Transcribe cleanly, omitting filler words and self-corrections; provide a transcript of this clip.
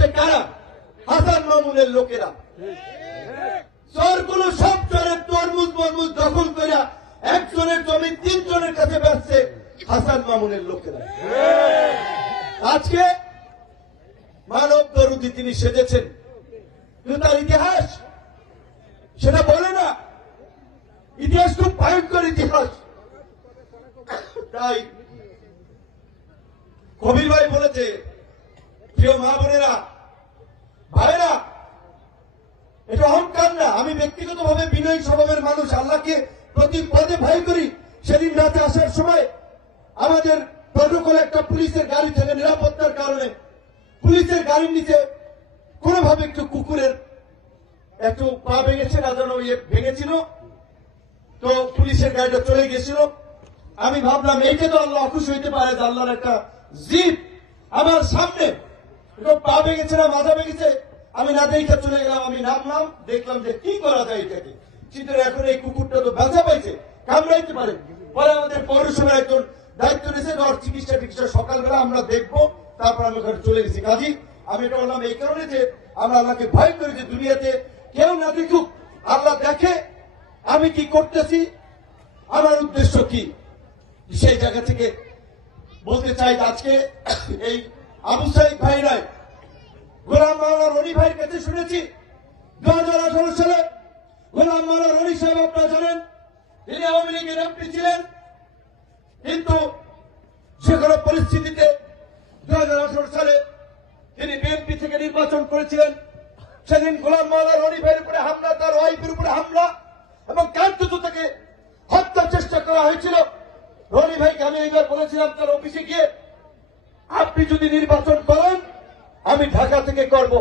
করছে কারা? হাসান মামুনের লোকেরা। চরগুলো সব চরের তরমুজ মরমুজ দখল করে একজনের জমি 3 জনের কাছে বেচছে হাসান মামুনের লোকেরা। আজকে মানব দরদি তিনি সেজেছেন, কিন্তু তার ইতিহাস সেটা বলে না। ইতিহাস খুব ভয়ঙ্কর ইতিহাস। তাই কবির ভাই বলেছে, প্রিয় মা বোনেরা, ভাইরা, এটা অহংকার না। আমি ব্যক্তিগতভাবে বিনয়ী স্বভাবের মানুষ, আল্লাহকে প্রতি পদে ভয় করি। সেদিন রাতে আসার সময় আমাদের প্রটোকল একটা পুলিশের গাড়ি থেকে নিরাপত্তার কারণে পুলিশের গাড়ির নিচে কোনোভাবে একটু কুকুরের একটু পা ভেঙেছে, না যেন ভেঙেছিল, তো পুলিশের গাড়িটা চলে গেছিল। আমি ভাবলাম এইটা তো আল্লাহ অখুশ হইতে পারে যে আল্লাহর একটা জিপ আমার সামনে, পা ভেঙেছে না মাথা ভেঙেছে, আমি না দেখে চলে গেলাম। আমি নামলাম, দেখলাম যে কি করা যায় এটাকে। চিন্তা এখন এই কুকুরটা তো ব্যথা পাইছে, কামড়াইতে পারে। পরে আমাদের পৌরসভার একজন দায়িত্ব নিয়েছে, ওর চিকিৎসা সকালবেলা আমরা দেখবো, তারপর আমি ওখানে চলে গেছি। কাজী আমি এটা বললাম এই কারণে যে আমরা আল্লাহকে ভয় করি, যে দুনিয়াতে কেউ না দেখুক, আল্লাহ দেখে আমি কি করতেছি, আমার উদ্দেশ্য কি। সেই জায়গা থেকে বলতে চাই, আজকে এই আবু সাইদ ভাই নয়, গোলাম মাওলানা রনি ভাইয়ের কাছে শুনেছি 2018 সালে গোলাম মাওলানা রনি সাহেব, আপনারা জানেন, তিনি আওয়ামী লীগের এমপি ছিলেন, কিন্তু যে কোনো পরিস্থিতিতে 2018 সালে তিনি বিএনপি থেকে নির্বাচন করেছিলেন। সেদিন গোলাম মাওলানা রনি ভাইয়ের উপরে হামলা, তার ওয়াইফের উপরে হামলা এবং কার্যত তাকে হত্যার চেষ্টা করা হয়েছিল। রনি ভাইকে আমি এইবার বলেছিলাম তার অফিসে গিয়ে, আপনি যদি নির্বাচন করেন আমি ঢাকা থেকে করব।